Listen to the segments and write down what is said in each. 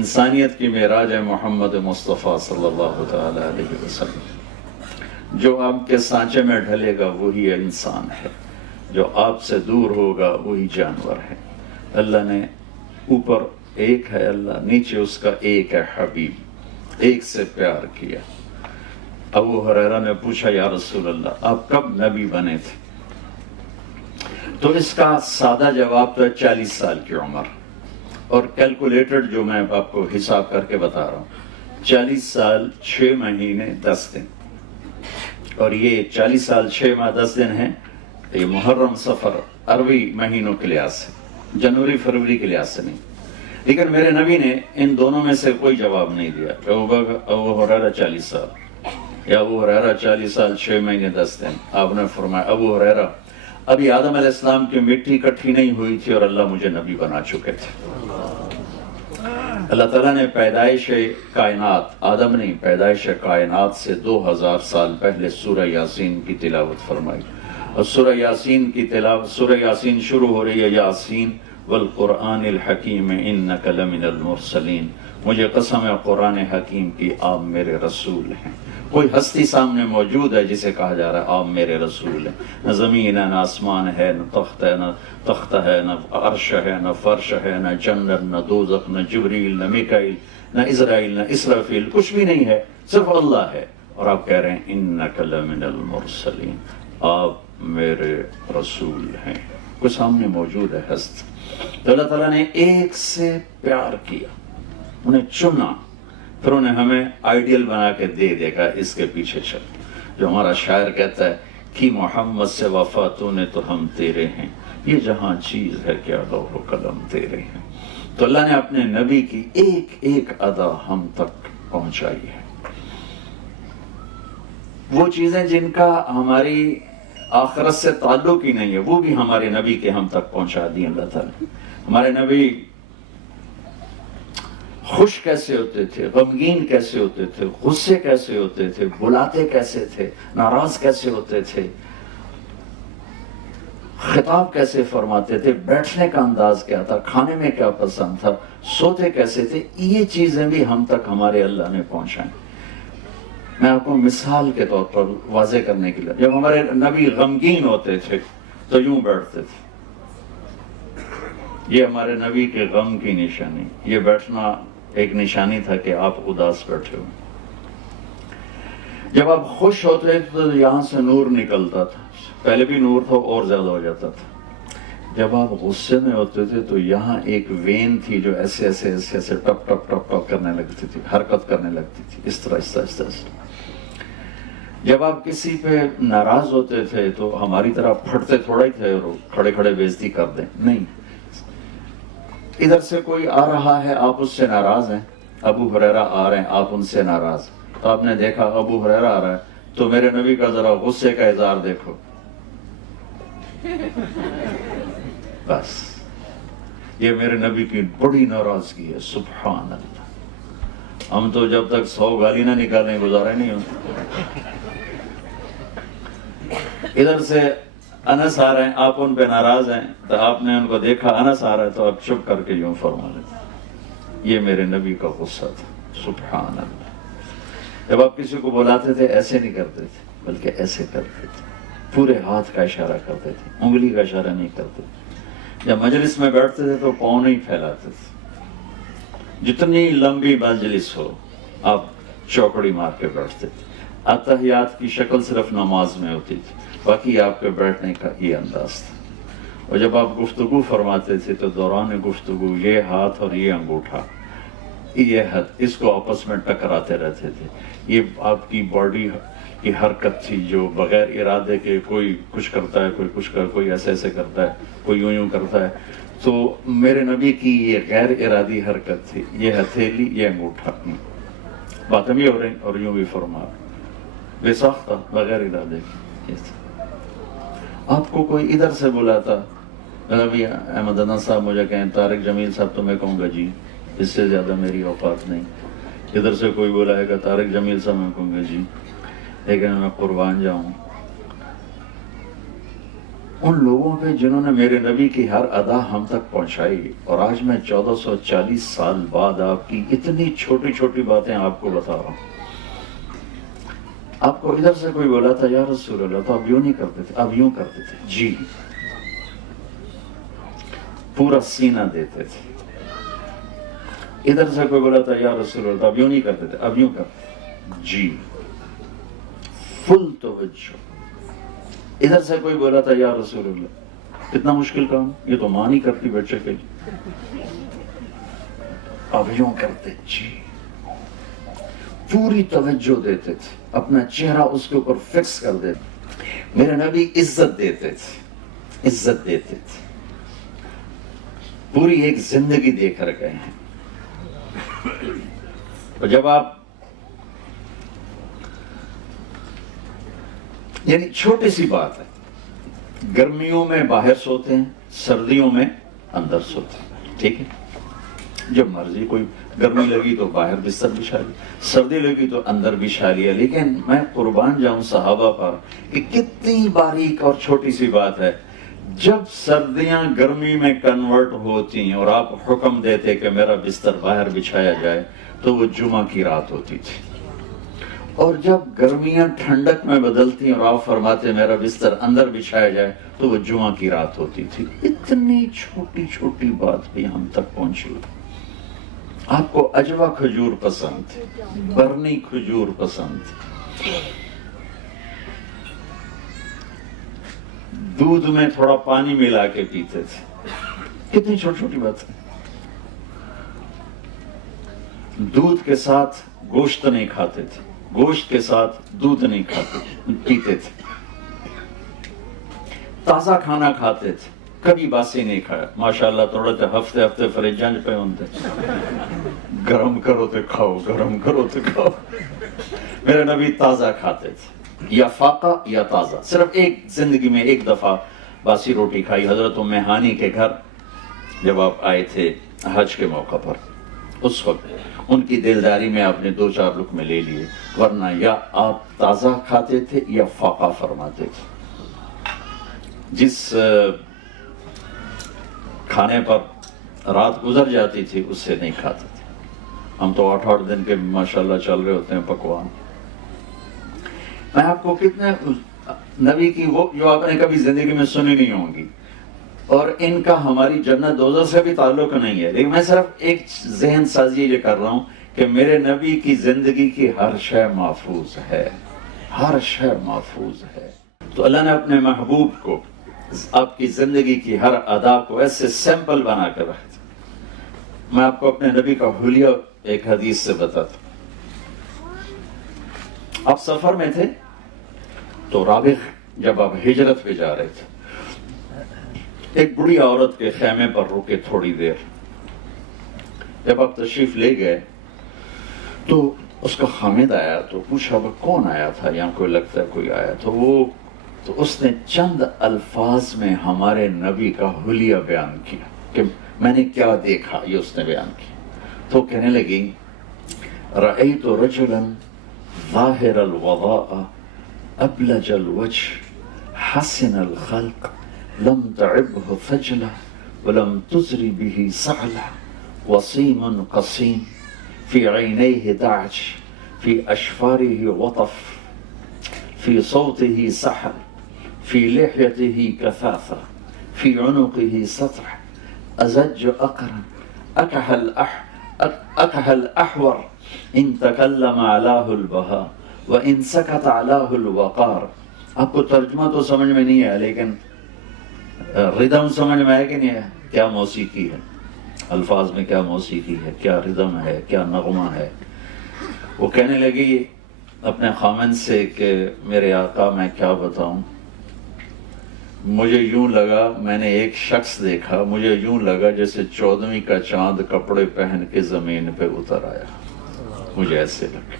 انسانیت کی معراج ہے محمد مصطفیٰ صلی اللہ تعالی علیہ وسلم۔ جو آپ کے سانچے میں ڈھلے گا وہی انسان ہے، جو آپ سے دور ہوگا وہی جانور ہے۔ اللہ نے اوپر ایک ہے اللہ، نیچے اس کا ایک ہے حبیب، ایک سے پیار کیا۔ ابو ہریرہ نے پوچھا یا رسول اللہ آپ کب نبی بنے تھے؟ تو اس کا سادہ جواب تو 40 سال کی عمر، اور کیلکولیٹڈ جو میں آپ کو حساب کر کے بتا رہا ہوں، 40 سال 6 مہینے 10 دن، اور یہ 40 سال 6 ماہ 10 دن ہیں، یہ محرم صفر عربی مہینوں کے لحاظ سے، جنوری فروری کے لحاظ سے نہیں۔ لیکن میرے نبی نے ان دونوں میں سے کوئی جواب نہیں دیا۔ ابو ہریرہ 40 سال یا ابو ہریرہ 40 سال 6 مہینے 10 دن۔ آپ نے فرمایا ابو ہریرہ ابھی آدم علیہ السلام کی مٹی اکٹھی نہیں ہوئی تھی اور اللہ مجھے نبی بنا چکے تھے۔ اللہ تعالیٰ نے پیدائش کائنات، آدم نہیں، پیدائش کائنات سے 2000 سال پہلے سورہ یاسین کی تلاوت فرمائی، اور سورہ یاسین کی تلاوت، سورہ یاسین شروع ہو رہی ہے یاسین والقرآن الحکیم انک لمن المرسلین، مجھے قسم ہے قرآن حکیم کی آپ میرے رسول ہیں۔ کوئی ہستی سامنے موجود ہے جسے کہا جا رہا ہے آپ میرے رسول ہیں؟ نہ زمین ہے، نہ آسمان ہے، نہ تخت ہے، نہ تخت ہے، نہ عرش ہے، نہ فرش ہے، نہ جنت، نہ دوزخ، نہ جبریل، نہ میکائیل، نہ اسرائیل، نہ اسرافیل، کچھ بھی نہیں ہے، صرف اللہ ہے، اور آپ کہہ رہے ہیں انک لمن المرسلین، آپ میرے رسول ہیں۔ کوئی سامنے موجود ہے ہست، تو اللہ تعالیٰ نے ایک سے پیار کیا، انہیں چنا، پھر انہیں ہمیں آئیڈیل بنا کے دے دے گا اس کے پیچھے چل۔ جو ہمارا شاعر کہتا ہے کہ محمد سے وفا تو نے تو ہم تیرے ہیں، یہ جہاں چیز ہے کیا لوح و قلم تیرے ہیں۔ تو اللہ نے اپنے نبی کی ایک ایک ادا ہم تک پہنچائی ہے۔ وہ چیزیں جن کا ہماری آخرت سے تعلق ہی نہیں ہے وہ بھی ہمارے نبی کے ہم تک پہنچا دی اللہ تعالیٰ۔ ہمارے نبی خوش کیسے ہوتے تھے، غمگین کیسے ہوتے تھے، غصے کیسے ہوتے تھے، بلاتے کیسے تھے، ناراض کیسے ہوتے تھے، خطاب کیسے فرماتے تھے، بیٹھنے کا انداز کیا تھا، کھانے میں کیا پسند تھا، سوتے کیسے تھے، یہ چیزیں بھی ہم تک ہمارے اللہ نے پہنچائیں۔ میں آپ کو مثال کے طور پر واضح کرنے کے لیے، جب ہمارے نبی غمگین ہوتے تھے تو یوں بیٹھتے تھے، یہ ہمارے نبی کے غم کی نشانی، یہ بیٹھنا ایک نشانی تھا کہ آپ اداس بیٹھے ہو۔ جب آپ خوش ہوتے تو یہاں سے نور نکلتا تھا، پہلے بھی نور تھا اور زیادہ ہو جاتا تھا۔ جب آپ غصے میں ہوتے تھے تو یہاں ایک وین تھی جو ایسے ایسے ایسے ایسے ٹپ ٹپ ٹپ ٹپ کرنے لگتی تھی، حرکت کرنے لگتی تھی، اس طرح اس طرح اس طرح۔ جب آپ کسی پہ ناراض ہوتے تھے تو ہماری طرح پھٹتے تھوڑا ہی تھے اور کھڑے کھڑے بےعزتی کر دیں، نہیں، ادھر سے کوئی آ رہا ہے آپ اس سے ناراض ہیں، ابو ہریرہ آ رہے ہیں آپ ان سے ناراض، تو آپ نے دیکھا ابو ہریرہ آ رہا ہے تو میرے نبی کا ذرا غصے کا اظہار دیکھو، بس یہ میرے نبی کی بڑی ناراضگی ہے، سبحان اللہ۔ ہم تو جب تک 100 گالی نہ نکالیں گزارا نہیں ہوتا۔ ادھر سے انس آ رہے ہیں آپ ان پہ ناراض ہیں تو آپ نے ان کو دیکھا انس آ رہا ہے تو آپ چپ کر کے یوں فرما لیتے، یہ میرے نبی کا غصہ تھا، سبحان اللہ۔ جب آپ کسی کو بلاتے تھے ایسے نہیں کرتے تھے بلکہ ایسے کرتے تھے، پورے ہاتھ کا اشارہ کرتے تھے، انگلی کا اشارہ نہیں کرتے تھے۔ جب مجلس میں بیٹھتے تھے تو پاؤں نہیں پھیلاتے تھے، جتنی لمبی مجلس ہو آپ چوکڑی مار کے بیٹھتے تھے۔ اتحیات کی شکل صرف نماز میں ہوتی تھی، باقی آپ کے بیٹھنے کا یہ انداز تھا۔ اور جب آپ گفتگو فرماتے تھے تو دوران گفتگو یہ ہاتھ اور یہ انگوٹھا، یہ حد، اس کو آپس میں ٹکراتے رہتے تھے۔ یہ آپ کی باڈی کی حرکت تھی جو بغیر ارادے کے کوئی کچھ کرتا ہے، کوئی کچھ کوئی ایسے ایسے کرتا ہے، کوئی یوں یوں کرتا ہے، تو میرے نبی کی یہ غیر ارادی حرکت تھی، یہ ہتھیلی یہ انگوٹھا، باتیں بھی ہو رہی اور یوں بھی فرما، بے ساختہ بغیر ارادے کے۔ آپ کو کوئی ادھر سے بلاتا، ابھی احمد عدنان صاحب مجھے کہیں طارق جمیل صاحب تو میں کہوں گا جی، اس سے زیادہ میری اوقات نہیں۔ ادھر سے کوئی بلائے گا طارق جمیل صاحب میں کہوں گا جی، لیکن میں قربان جاؤں ان لوگوں پہ جنہوں نے میرے نبی کی ہر ادا ہم تک پہنچائی، اور آج میں 1440 سال بعد آپ کی اتنی چھوٹی چھوٹی باتیں آپ کو بتا رہا ہوں۔ آپ کو ادھر سے کوئی بولا تھا یا رسول اللہ تو آپ یوں نہیں کرتے تھے، آپ یوں کرتے تھے، جی، پورا سینہ دیتے تھے۔ ادھر سے کوئی بولا تھا یا رسول اللہ تو آپ یوں نہیں کرتے تھے، اب یوں کرتے تھے، جی، فل توجہ۔ ادھر سے کوئی بولا تھا یا رسول اللہ، کتنا مشکل کام، یہ تو ماں نہیں کرتی بچے کے لیے، اب یوں کرتے، جی، پوری توجہ دیتے تھے، اپنا چہرہ اس کے اوپر فکس کر دیتے۔ میرے نبی عزت دیتے تھے، عزت دیتے تھے، پوری ایک زندگی دے کر گئے ہیں۔ اور جب آپ یعنی چھوٹی سی بات ہے، گرمیوں میں باہر سوتے ہیں، سردیوں میں اندر سوتے ہیں، ٹھیک ہے، جب مرضی، کوئی گرمی لگی تو باہر بستر بچھا لیا، سردی لگی تو اندر بچھا لیا۔ لیکن میں قربان جاؤں صحابہ پر کہ کتنی باریک اور چھوٹی سی بات ہے، جب سردیاں گرمی میں کنورٹ ہوتی ہیں اور آپ حکم دیتے کہ میرا بستر باہر بچھایا جائے تو وہ جمعہ کی رات ہوتی تھی، اور جب گرمیاں ٹھنڈک میں بدلتی اور آپ فرماتے میرا بستر اندر بچھایا جائے تو وہ جمعہ کی رات ہوتی تھی۔ اتنی چھوٹی چھوٹی بات بھی ہم تک پہنچی۔ آپ کو اجوا کھجور پسند تھی، برنی کھجور پسند تھی، دودھ میں تھوڑا پانی ملا کے پیتے تھے، کتنی چھوٹی چھوٹی بات ہے۔ دودھ کے ساتھ گوشت نہیں کھاتے تھے، گوشت کے ساتھ دودھ نہیں کھاتے پیتے تھے، تازہ کھانا کھاتے تھے، کبھی باسی نہیں کھایا۔ ماشاءاللہ تھوڑے تھے ہفتے ہفتے فریجاں پہ ہوتے، گرم کرو تو کھاؤ، گرم کرو تو کھاؤ۔ میرے نبی تازہ کھاتے تھے، یا فاقہ یا تازہ۔ صرف ایک زندگی میں ایک دفعہ باسی روٹی کھائی، حضرت ام ہانی کے گھر جب آپ آئے تھے حج کے موقع پر، اس وقت ان کی دلداری میں آپ نے 2-4 لقمے لے لیے، ورنہ یا آپ تازہ کھاتے تھے یا فاقہ فرماتے تھے۔ جس کھانے پر رات گزر جاتی تھی اس سے نہیں کھاتے تھے۔ ہم تو 8 دن کے ماشاءاللہ چل رہے ہوتے ہیں پکوان۔ میں آپ کو کتنے نبی کی وہ جو آپ نے کبھی زندگی میں سنی نہیں ہوں گی، اور ان کا ہماری جنت دوزخ سے بھی تعلق نہیں ہے، لیکن میں صرف ایک ذہن سازی یہ کر رہا ہوں کہ میرے نبی کی زندگی کی ہر شے محفوظ ہے، ہر شے محفوظ ہے۔ تو اللہ نے اپنے محبوب کو آپ کی زندگی کی ہر ادا کو ایسے سیمپل بنا کر رکھا۔ میں آپ کو اپنے نبی کا حلیہ ایک حدیث سے بتاتا ہوں۔ آپ سفر میں تھے تو رابغ جب آپ ہجرت پہ جا رہے تھے، ایک بڑی عورت کے خیمے پر رکے تھوڑی دیر۔ جب آپ تشریف لے گئے تو اس کا خامد آیا تو پوچھا وہ کون آیا تھا، یہاں کوئی لگتا ہے کوئی آیا تو اس نے چند الفاظ میں ہمارے نبی کا حلیہ بیان کیا کہ میں نے کیا دیکھا، یہ اس نے بیان کیا۔ تو کہنے لگی رأیت رجلا ظاہر الوضاء ابلج الوجه حسن الخلق لم تعبه ثجلة ولم تزر به صعلة وصيم قصيم في عينيه دعج في أشفاره وطف في صوته سحر في لحيته كثافة في عنقه سطع أزج أقرن أكح الأحور إن تكلم علاه البهاء وإن سكت علاه الوقار۔ آپ کو ترجمہ تو سمجھ میں نہیں ہے، لیکن ردم سمجھ میں ہے کہ نہیں ہے؟ کیا موسیقی ہے، الفاظ میں کیا موسیقی ہے، کیا ردم ہے، کیا نغمہ ہے۔ وہ کہنے لگی اپنے خامن سے کہ میرے آقا میں کیا بتاؤں، مجھے یوں لگا، میں نے ایک شخص دیکھا، مجھے یوں لگا جیسے 14ویں کا چاند کپڑے پہن کے زمین پہ اتر آیا۔ مجھے ایسے لگا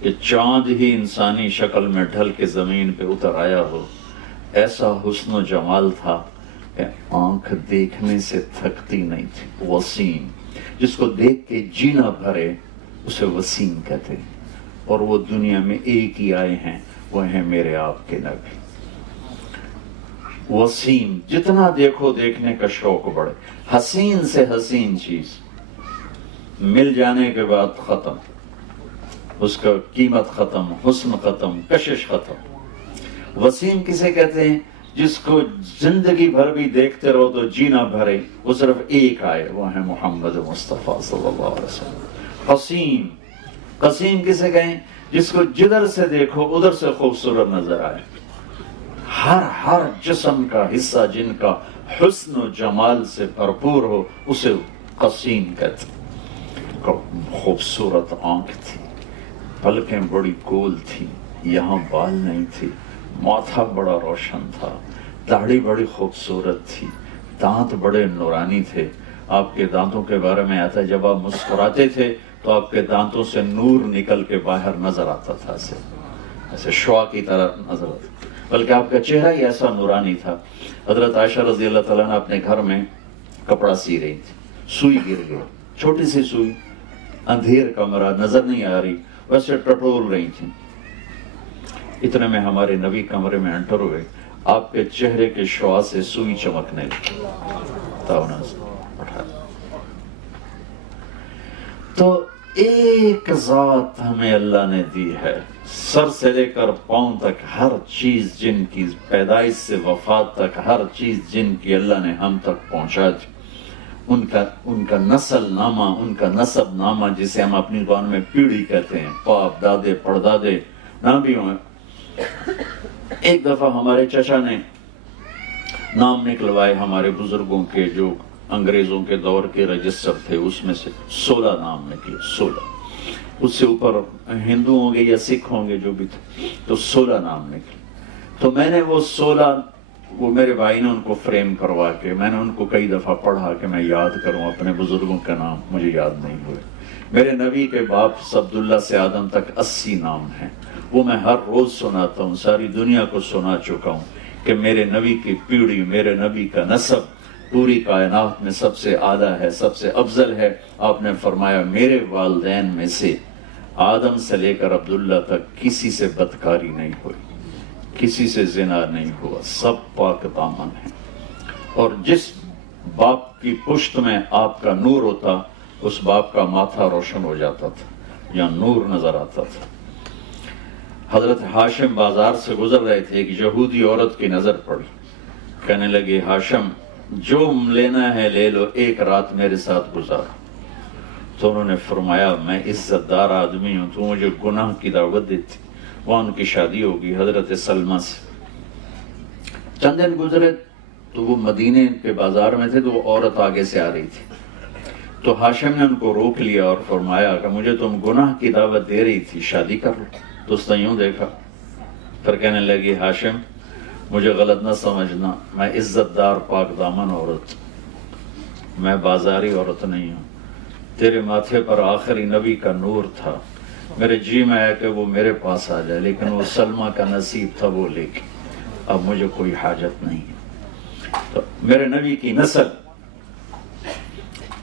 کہ چاند ہی انسانی شکل میں ڈھل کے زمین پہ اتر آیا ہو۔ ایسا حسن و جمال تھا کہ آنکھ دیکھنے سے تھکتی نہیں تھی۔ وسیم، جس کو دیکھ کے جینا بھرے اسے وسیم کہتے ہیں، اور وہ دنیا میں ایک ہی آئے ہیں، وہ ہیں میرے آپ کے نبی۔ وسیم، جتنا دیکھو دیکھنے کا شوق بڑھے، حسین سے حسین چیز مل جانے کے بعد ختم، اس کا قیمت ختم، حسن ختم، کشش ختم۔ وسیم کسے کہتے ہیں؟ جس کو زندگی بھر بھی دیکھتے رہو تو جینا بھرے، وہ صرف ایک آئے، وہ ہے محمد مصطفیٰ صلی اللہ علیہ وسلم۔ قسیم، قسیم کسے کہیں؟ جس کو جدھر سے دیکھو ادھر سے خوبصورت نظر آئے، ہر جسم کا حصہ جن کا حسن و جمال سے بھرپور ہو، اسے قسیم کہتے ہیں۔ خوبصورت آنکھ تھی، پلکیں بڑی گول تھی، یہاں بال نہیں تھی، ماتھا بڑا روشن تھا، داڑھی بڑی خوبصورت تھی، دانت بڑے نورانی تھے۔ آپ کے دانتوں کے بارے میں آتا ہے جب آپ مسکراتے تھے تو آپ کے دانتوں سے نور نکل کے باہر نظر آتا تھا، ایسے شعاع کی طرح نظر آتا، بلکہ آپ کا چہرہ ہی ایسا نورانی تھا۔ حضرت عائشہ رضی اللہ تعالیٰ نے اپنے گھر میں کپڑا سی رہی تھی، سوئی گر گئی، چھوٹی سی سوئی، اندھیر کمرہ، نظر نہیں آ رہی، ویسے ٹٹول رہی تھی۔ اتنے میں ہمارے نبی کمرے میں انٹر ہوئے، آپ کے چہرے کے شعاع سے سوئی چمکنے لگی، تو ایک ذات ہمیں اللہ نے دی ہے، سر سے لے کر پاؤں تک ہر چیز جن کی پیدائش سے وفات تک ہر چیز جن کی اللہ نے ہم تک پہنچا دی، ان کا نسل نامہ، ان کا نسب نامہ جسے ہم اپنی زبان میں پیڑھی کہتے ہیں، باپ دادے پردادے نہ بھی ہوں۔ ایک دفعہ ہمارے چچا نے نام نکلوائے ہمارے بزرگوں کے، جو انگریزوں کے دور کے رجسٹر تھے، اس میں سے 16 نام نکلے، 16، اس سے اوپر ہندو ہوں گے یا سکھ ہوں گے جو بھی تھے، تو 16 نام نکلے۔ تو میں نے وہ 16، وہ میرے بھائی نے ان کو فریم کروا کے، میں نے ان کو کئی دفعہ پڑھا کہ میں یاد کروں اپنے بزرگوں کا نام، مجھے یاد نہیں ہوئے۔ میرے نبی کے باپ سے عبداللہ سے آدم تک 80 نام ہیں، وہ میں ہر روز سناتا ہوں، ساری دنیا کو سنا چکا ہوں کہ میرے نبی کی پیڑھی، میرے نبی کا نسب پوری کائنات میں سب سے اعلیٰ ہے، سب سے افضل ہے۔ آپ نے فرمایا میرے والدین میں سے آدم سے لے کر عبداللہ تک کسی سے بدکاری نہیں ہوئی، کسی سے زنا نہیں ہوا، سب پاک دامن ہیں۔ اور جس باپ کی پشت میں آپ کا نور ہوتا، اس باپ کا ماتھا روشن ہو جاتا تھا یا نور نظر آتا تھا۔ حضرت ہاشم بازار سے گزر رہے تھے، ایک یہودی عورت کی نظر پڑی، کہنے لگے ہاشم جو لینا ہے لے لو، ایک رات میرے ساتھ گزارو۔ تو انہوں نے فرمایا میں عزت دار آدمی ہوں، تو مجھے گناہ کی دعوت دیتی۔ وہاں ان کی شادی ہوگی حضرت سلمہ سے۔ چند دن گزرے تو وہ مدینے کے بازار میں تھے، تو وہ عورت آگے سے آ رہی تھی، تو ہاشم نے ان کو روک لیا اور فرمایا کہ مجھے تم گناہ کی دعوت دے رہی تھی، شادی کر لو۔ تو اس نے یوں دیکھا، پھر کہنے لگی ہاشم مجھے غلط نہ سمجھنا، میں عزت دار پاک دامن عورت، میں بازاری عورت نہیں ہوں۔ تیرے ماتھے پر آخری نبی کا نور تھا، میرے جی میں ہے کہ وہ میرے پاس آ جائے، لیکن وہ سلمہ کا نصیب تھا وہ لے کے، اب مجھے کوئی حاجت نہیں ہے۔ تو میرے نبی کی نسل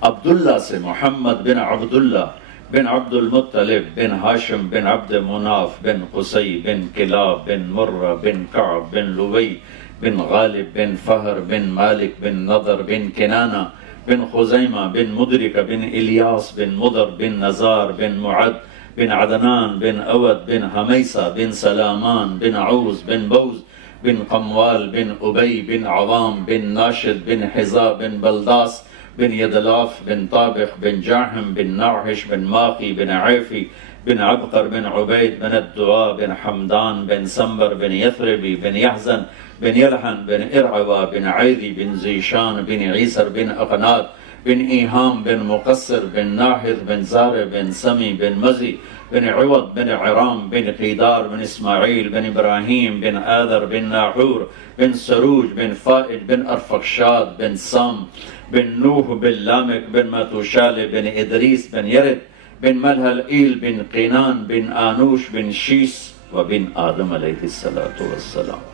عبداللہ سے، محمد بن عبداللہ بن عبد المطلب بن ہاشم بن عبد مناف بن قصی بن کلاب بن مرہ بن کعب بن لوی بن غالب بن فہر بن مالک بن نضر بن کنانہ بن خزیمہ بن مدرک بن الیاس بن مدر بن نزار بن معد بن عدنان بن اود بن حمیسہ بن سلامان بن عوز بن بوز بن قموال بن ابی بن عوام بن ناشد بن حزا بن بلداس بن يدلاف بن طابخ بن جاحم بن ناحش بن ماقي بن عيفي بن عبقر بن عبيد بن الدعاء بن حمدان بن سنبر بن يثربي بن يحزن بن يلحن بن إرعوى بن عيذي بن زيشان بن عيسر بن أقناد بن إيهام بن مقصر بن ناحث بن زار بن سمي بن مزي بن عوض بن عرام بن قيدار بن إسماعيل بن إبراهيم بن آذر بن ناحور بن سروج بن فائد بن أرفخشاد بن سام بن نوح بن لامك بن ماتوشال بن إدريس بن يرد بن ملهلئيل بن قينان بن آنوش بن شيس وبن آدم عليه الصلاة والسلام۔